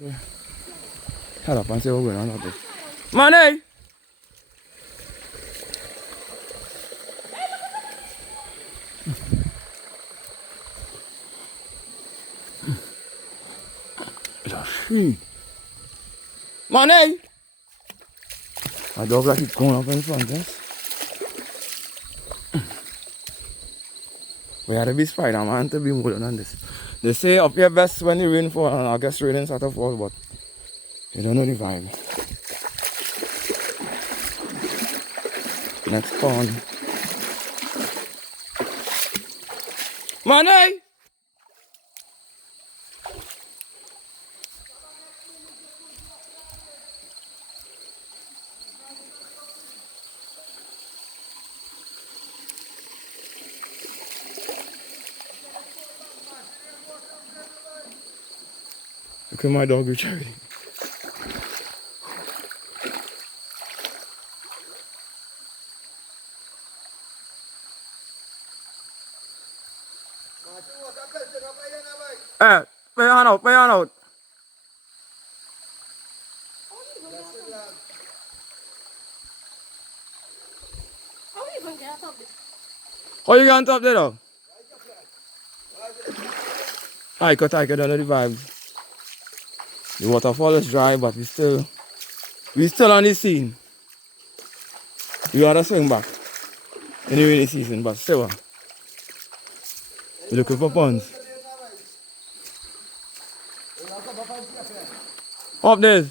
Head up and see what's going on out there. Money! It's a tree. Money! My dog like it going up in front, yes? We had to be Spider-Man to be more than this. They say up here best when the rain fall, and I guess rain start to fall, but you don't know the vibe. Next pond. Money! Look at my dog Richard. Pay on out, pay on out. How you get on top there though? I don't know the vibes. The waterfall is dry, but we still on the scene. We gotta swing back in the rainy season, but still we're looking for ponds. Up there.